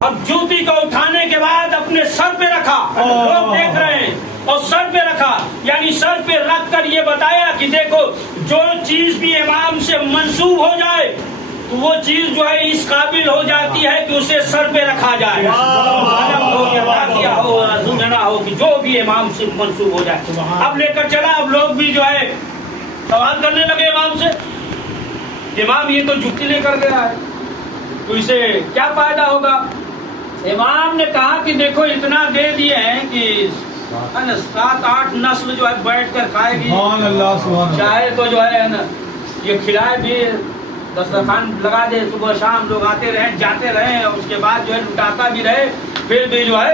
اب جوتی کو اٹھانے کے بعد اپنے سر پہ رکھا، لوگ دیکھ رہے ہیں، اور سر پہ رکھا، یعنی سر پہ رکھ کر یہ بتایا کہ دیکھو جو چیز بھی امام سے منسوب ہو جائے تو وہ چیز جو ہے اس قابل ہو جاتی ہے کہ اسے سر پہ رکھا جائے، ہو یا راقیہ ہو یا زنجنا ہو، کہ جو بھی امام سے منسوب ہو جائے۔ اب لے کر چلا، اب لوگ بھی جو ہے سوال کرنے لگے امام سے، امام یہ تو جوتی لے کر گیا ہے تو اسے کیا فائدہ ہوگا؟ امام نے کہا کہ دیکھو اتنا دے دیے ہیں کہ 7-8 نسل جو ہے بیٹھ کر کھائے گی، چاہے تو جو ہے نا یہ کھلائے بھی، دسترخوان لگا دے، صبح شام لوگ آتے رہیں جاتے رہیں، اور اس کے بعد جو ہے لٹاتا بھی رہے، پھر بھی جو ہے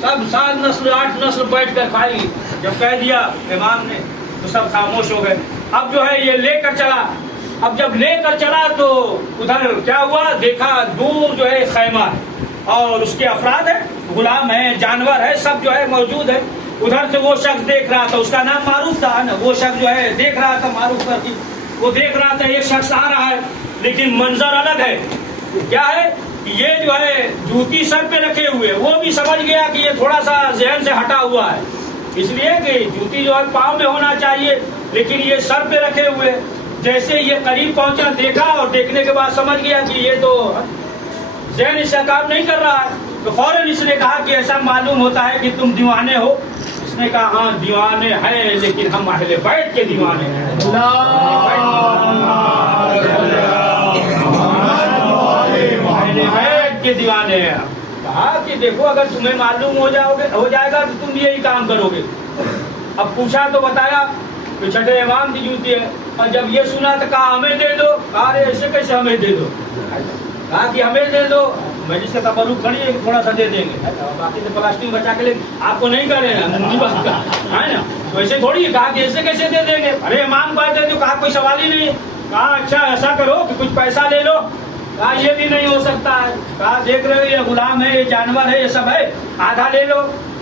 سب 7 نسل 8 نسل بیٹھ کر کھائے گی۔ جب کہہ دیا امام نے تو سب خاموش ہو گئے۔ اب جو ہے یہ لے کر چلا، اب جب لے کر چلا تو ادھر کیا ہوا، دیکھا دور جو ہے خیمہ ہے اور اس کے افراد ہیں، غلام ہیں، جانور ہے، سب جو ہے موجود ہے۔ ادھر سے وہ شخص دیکھ رہا تھا، اس کا نام معروف تھا نا، وہ شخص جو ہے دیکھ رہا تھا، معروف کر کے وہ دیکھ رہا تھا ایک شخص آ رہا ہے، لیکن منظر الگ ہے۔ کیا ہے کہ یہ جو ہے جوتی سر پہ رکھے ہوئے، وہ بھی سمجھ گیا کہ یہ تھوڑا سا ذہن سے ہٹا ہوا ہے، اس لیے کہ جوتی جو ہے پاؤں میں ہونا چاہیے، لیکن یہ سر پہ رکھے ہوئے۔ جیسے یہ قریب پہنچا، دیکھا، اور دیکھنے کے بعد سمجھ گیا کہ یہ تو ذہن اس کا کام نہیں کر رہا ہے، تو فوراً اس نے کہا کہ ایسا معلوم ہوتا ہے کہ تم دیوانے ہو۔ اس نے کہا ہاں دیوانے ہیں، لیکن ہم اہل بیت کے دیوانے ہیں۔ اہل بیت کے دیوانے ہیں۔ کہا کہ دیکھو اگر تمہیں معلوم ہو جائے گا تو تم یہی کام کرو گے۔ اب پوچھا تو بتایا کہ چھٹے امام کی جوتی ہے، اور جب یہ سنا تو کہا ہمیں دے دو۔ کہا ایسے کیسے ہمیں دے دو؟ کہا کہ ہمیں دے دو، میں جس کا تبرک کھڑی ہے کہ تھوڑا سا دے دیں گے، باقی تو پلاسٹک بچا کے لیں، آپ کو نہیں کرے ہے نا، تو ایسے تھوڑی ہے۔ کہا کہ ایسے کیسے دے دیں گے؟ ارے امام کو دے دو۔ کہا کوئی سوال ہی نہیں ہے۔ کہا اچھا ایسا کرو کہ کچھ پیسہ لے لو۔ کہا یہ بھی نہیں ہو سکتا ہے۔ کہا دیکھ رہے ہو یہ غلام ہے، یہ جانور ہے، یہ سب ہے، آدھا لے لو،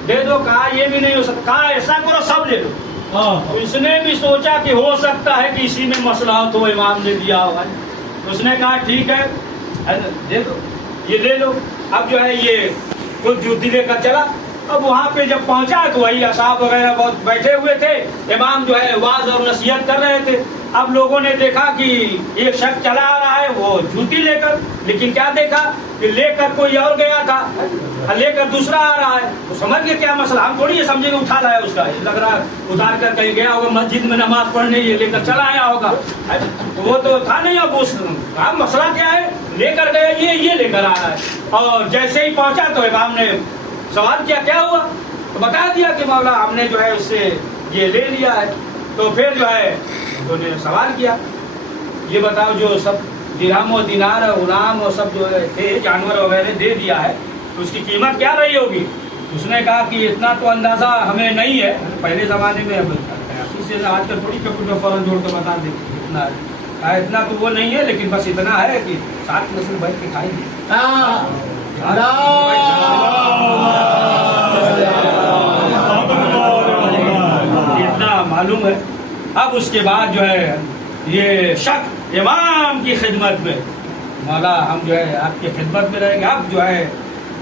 دے دو۔ کہا یہ بھی نہیں ہو سکتا۔ کہا ایسا کرو سب لے لو۔ اس نے بھی سوچا کہ ہو سکتا ہے کہ اسی میں مصلحت ہو، امام نے دیا ہوگا۔ اس نے کہا ٹھیک ہے دے دو، یہ لے لو۔ اب جو ہے یہ خود جوتی لے کر چلا۔ اب وہاں پہ جب پہنچا تو وہی اصحاب وغیرہ بہت بیٹھے ہوئے تھے، امام جو ہے واعظ اور نصیحت کر رہے تھے۔ اب لوگوں نے دیکھا کہ ایک شخص چلا آ رہا ہے وہ جوتی لے کر، لیکن کیا دیکھا کہ لے کر کوئی اور گیا تھا، لے کر دوسرا آ رہا ہے، تو سمجھ گئے کیا مسئلہ، ہم تھوڑی یہ سمجھے کہ اٹھا لایا اس کا، لگ رہا ہے اتار کر کہیں گیا ہوگا مسجد میں نماز پڑھنے، یہ لے کر چلا آیا ہوگا، وہ تو تھا نہیں۔ اب مسئلہ کیا ہے، لے کر گیا یہ لے کر آ رہا ہے۔ اور جیسے ہی پہنچا تو امام نے سوال کیا کیا ہوا، تو بتا دیا کہ مولا ہم نے جو ہے اس سے یہ لے لیا ہے۔ تو پھر جو ہے انہوں نے سوال کیا یہ بتاؤ جو سب درہم و دینار غلام اور سب جو تھے جانور وغیرہ دے دیا ہے تو اس کی قیمت کیا رہی ہوگی؟ اس نے کہا کہ اتنا تو اندازہ ہمیں نہیں ہے، پہلے زمانے میں سے آج کل تھوڑی کمپیوٹر فوراً جوڑ کے بتا دیں اتنا ہے، اتنا تو وہ نہیں ہے، لیکن بس اتنا ہے کہ 7 نسل بیٹھ کے کھائیں گے۔ اتنا معلوم ہے۔ اب اس کے بعد جو ہے یہ شخص امام کی خدمت میں، مولا ہم جو ہے آپ کی خدمت میں رہیں گے۔ اب جو ہے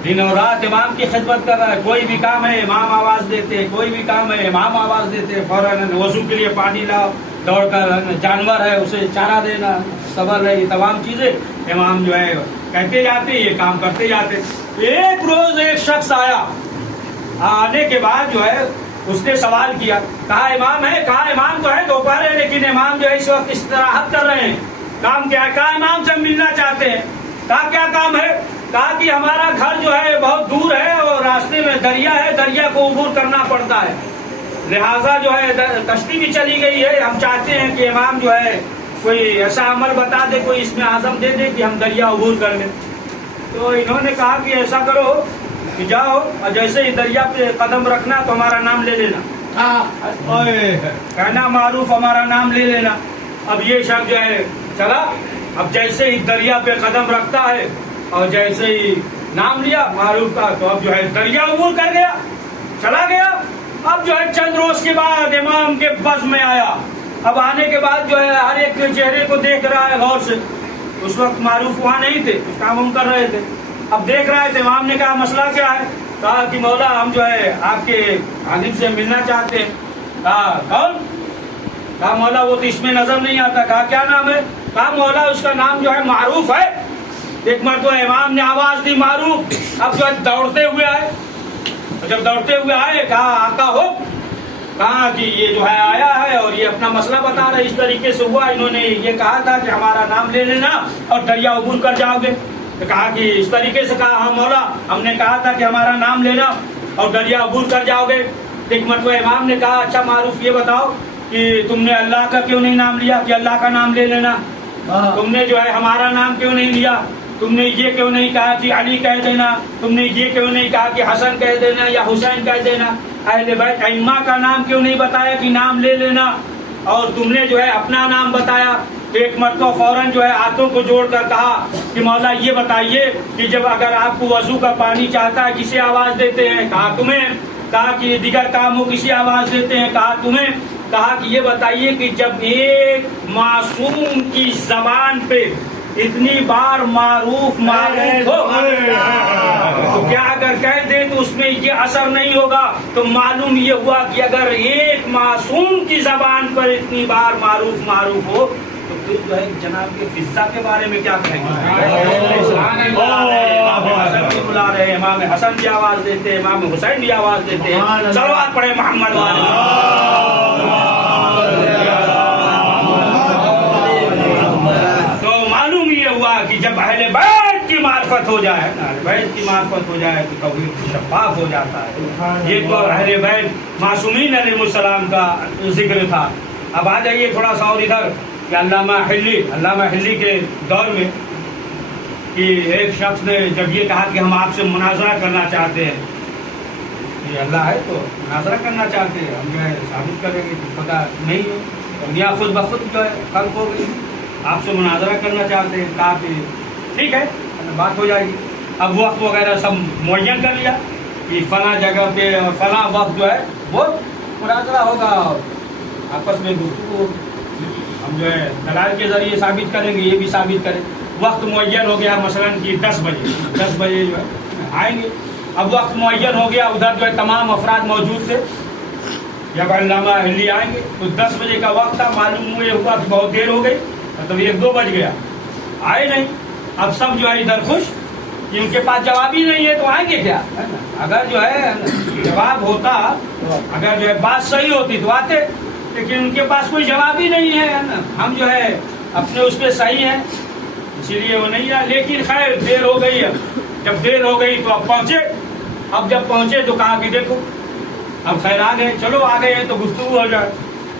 دن اور رات امام کی خدمت کر رہا ہے، کوئی بھی کام ہے امام آواز دیتے، کوئی بھی کام ہے امام آواز دیتے، فوراً وضو کے لیے پانی لاؤ، دوڑ کر جانور ہے اسے چارہ دینا، صبر ہے، یہ تمام چیزیں امام جو ہے کہتے جاتے، یہ کام کرتے جاتے۔ ایک روز ایک شخص آیا، آنے کے بعد جو ہے اس نے سوال کیا، کہا امام ہے؟ کہا امام تو ہے، دوپہر ہے، لیکن امام جو ہے اس وقت استراحت کر رہے ہیں۔ کام کیا ہے؟ کہا امام سے ملنا چاہتے ہیں۔ کہا کیا کام ہے؟ کہا کہ ہمارا گھر جو ہے بہت دور ہے اور راستے میں دریا ہے، دریا کو عبور کرنا پڑتا ہے، لہٰذا جو ہے کشتی بھی چلی گئی ہے، ہم چاہتے ہیں کہ امام جو ہے کوئی ایسا عمل بتا دے، کوئی اس میں عزم دے دے کہ ہم دریا عبور کر لیں۔ تو انہوں نے کہا کہ ایسا کرو کہ جاؤ اور جیسے ہی دریا پہ قدم رکھنا تو ہمارا نام لے لینا، کہنا معروف ہمارا نام لے لینا۔ اب یہ شخص جو ہے چلا، اب جیسے ہی دریا پہ قدم رکھتا ہے اور جیسے ہی نام لیا معروف کا، تو اب جو ہے دریا عبور کر گیا، چلا گیا۔ اب جو ہے چند روز کے بعد امام کے بز میں آیا۔ اب آنے کے بعد جو ہے ہر ایک کے چہرے کو دیکھ رہا ہے غور سے، اس وقت معروف وہاں نہیں تھے، کچھ کام ہم کر رہے تھے۔ اب دیکھ رہے تھے، امام نے کہا مسئلہ کیا ہے؟ کہا کہ مولا ہم جو ہے آپ کے خادم سے ملنا چاہتے ہیں۔ کہا کون؟ کہا مولا وہ تو اس میں نظر نہیں آتا۔ کہا کیا نام ہے؟ کہا مولا اس کا نام جو ہے معروف ہے۔ ایک مرتبہ امام نے آواز دی معروف، اب جو ہے دوڑتے ہوئے آئے، جب دوڑتے ہوئے آئے کہا آقا ہو، کہا کہ یہ جو ہے آیا ہے اور یہ اپنا مسئلہ بتا رہا ہے، اس طریقے سے ہوا، انہوں نے یہ کہا تھا کہ ہمارا نام لے لینا اور دریا عبور کر جاؤ گے۔ تو کہا کہ اس طریقے سے، کہا ہاں مولا ہم نے کہا تھا کہ ہمارا نام لینا اور دریا عبور کر جاؤ گے۔ ایک مرتبہ امام نے کہا اچھا معروف یہ بتاؤ کہ تم نے اللہ کا کیوں نہیں نام لیا کہ اللہ کا نام لے لینا؟ تم نے جو ہے ہمارا نام کیوں نہیں لیا؟ تم نے یہ کیوں نہیں کہا کہ علی کہہ دینا؟ تم نے یہ کیوں نہیں کہا کہ حسن کہہ دینا یا حسین کہہ دینا؟ اہل بیت ائمہ کا نام کیوں نہیں بتایا کہ نام لے لینا؟ اور تم نے جو ہے اپنا نام بتایا۔ تو ایک مرتبہ فوراً جو ہے ہاتھوں کو جوڑ کر کہا کہ مولا یہ بتائیے کہ جب اگر آپ کو وضو کا پانی چاہتا ہے کسے آواز دیتے ہیں؟ کہا تمہیں۔ کہا کہ دیگر کاموں کسی آواز دیتے ہیں؟ کہا تمہیں۔ کہا کہ یہ بتائیے کہ جب ایک معصوم کی زبان پہ اتنی بار معروف معروف ہو تو کیا اگر کہہ دے تو اس میں یہ اثر نہیں ہوگا؟ تو معلوم یہ ہوا کہ اگر ایک معصوم کی زبان پر اتنی بار معروف معروف ہو تو پھر جو ہے جناب کے فضا کے بارے میں کیا کہیں گے؟ بلا رہے ہیں، امام حسن بھی آواز دیتے ہیں، امام حسین بھی آواز دیتے ہیں، صلوات پڑھے محمد والے۔ تو معلوم یہ ہوا کہ جب اہل بیت کی معرفت ہو جائے، اہل بیت کی معرفت ہو جائے تو توحید شفاف ہو جاتا ہے۔ یہ تو اہل بیت معصومین علیہ السلام کا ذکر تھا۔ اب آ جائیے تھوڑا سا اور ادھر کہ علامہ حلی کے دور میں کہ ایک شخص نے جب یہ کہا کہ ہم آپ سے مناظرہ کرنا چاہتے ہیں، یہ اللہ ہے تو مناظرہ کرنا چاہتے ہیں، ہم جو ہے ثابت کریں گے کہ خدا نہیں ہے، دنیا خود بخود جو ہے خلق ہو گئی، آپ سے مناظرہ کرنا چاہتے ہیں۔ کہا کہ ٹھیک ہے بات ہو جائے گی۔ اب وقت وغیرہ سب معین کر لیا کہ فلاں جگہ پہ اور فلاں وقت جو ہے وہ مناظرہ ہوگا اور آپس میں گفتگو ہوگی، ہم جو ہے دلائل کے ذریعے ثابت کریں گے، یہ بھی ثابت کریں۔ وقت معین ہو گیا مثلاً کہ 10 بجے جو ہے آئیں گے۔ اب وقت معین ہو گیا، ادھر جو ہے تمام افراد موجود تھے، جب علامہ حلی آئیں گے تو 10 بجے کا وقت تھا، معلوم یہ ہوا کہ بہت دیر ہو گئی، مطلب 1-2 بج گیا، آئے نہیں۔ اب سب جو ہے ادھر خوش کہ ان کے پاس جواب ہی نہیں ہے تو آئیں گے کیا؟ اگر جو ہے جواب ہوتا، اگر جو ہے بات صحیح ہوتی تو آتے، لیکن ان کے پاس کوئی جواب ہی نہیں ہے، ہم جو ہے اپنے اس پہ صحیح ہیں اسی لیے وہ نہیں آیا۔ لیکن خیر دیر ہو گئی، اب جب دیر ہو گئی تو اب پہنچے۔ اب جب پہنچے تو کہا کہ دیکھو اب خیر آ گئے، چلو آ گئے ہیں تو گفتگو ہو جائے۔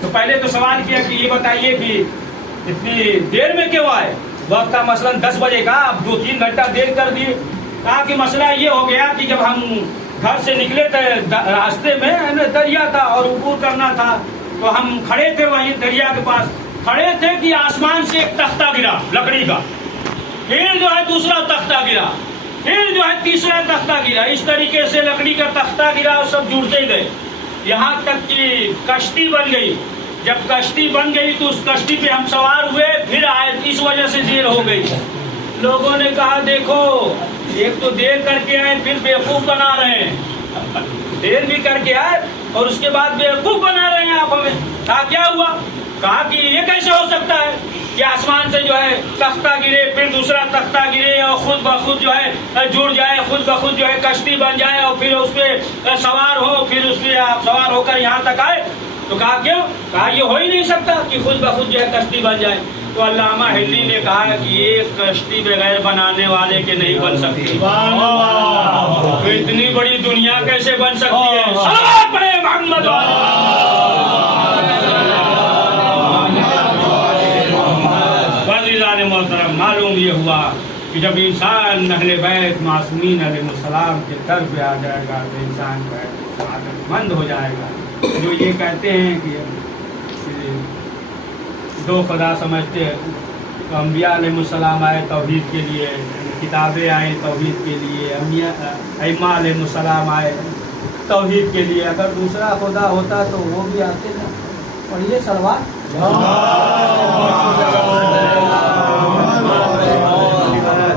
تو پہلے تو سوال کیا کہ یہ بتائیے کہ اتنی دیر میں کیوں آئے؟ وقت کا مثلاً 10 بجے کا، اب 2-3 گھنٹہ دیر کر دیے۔ کہا کہ مسئلہ یہ ہو گیا کہ جب ہم گھر سے نکلے تھے راستے میں دریا تھا اور عبور کرنا تھا، تو ہم کھڑے تھے وہیں دریا کے پاس کھڑے تھے کہ آسمان سے ایک تختہ گرا لکڑی کا، پھر جو ہے دوسرا تختہ گرا، پھر جو ہے تیسرا تختہ گرا، اس طریقے سے لکڑی کا تختہ گرا اور سب جڑتے گئے، یہاں تک کہ کشتی بن گئی۔ جب کشتی بن گئی تو اس کشتی پہ ہم سوار ہوئے، پھر آئے، اس وجہ سے دیر ہو گئی۔ لوگوں نے کہا دیکھو ایک تو دیر کر کے آئے پھر بیوقوف بنا رہے ہیں، دیر بھی کر کے آئے اور اس کے بعد بیوقوف بنا رہے ہیں آپ ہمیں۔ کہا کیا ہوا؟ کہا کہ یہ کیسے ہو سکتا ہے کہ آسمان سے جو ہے تختہ گرے، پھر دوسرا تختہ گرے اور خود بخود جو ہے جڑ جائے، خود بخود جو ہے کشتی بن جائے اور پھر اس پہ سوار ہو، پھر اس پہ آپ سوار ہو کر یہاں تک آئے۔ تو کہا کیوں؟ کہا یہ ہو ہی نہیں سکتا کہ خود بخود جو ہے کشتی بن جائے۔ تو علامہ حلی نے کہا کہ ایک کشتی بغیر بنانے والے کے نہیں بن سکتی، تو اتنی بڑی دنیا کیسے بن سکتی ہے؟ صلوات پڑھے محمد محترم۔ معلوم یہ ہوا کہ جب انسان اہل بیت معصومین علیہ السلام کے در پہ آ جائے گا تو انسان جو ہے سعادت مند ہو جائے گا۔ جو یہ کہتے ہیں کہ دو خدا سمجھتے ہیں، تو انبیاء علیہ السلام آئے توحید کے لیے، کتابیں آئیں توحید کے لیے، ائمہ علیہ السلام آئے توحید کے لیے، اگر دوسرا خدا ہوتا تو وہ بھی آتے نا۔ اور یہ سلوات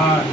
8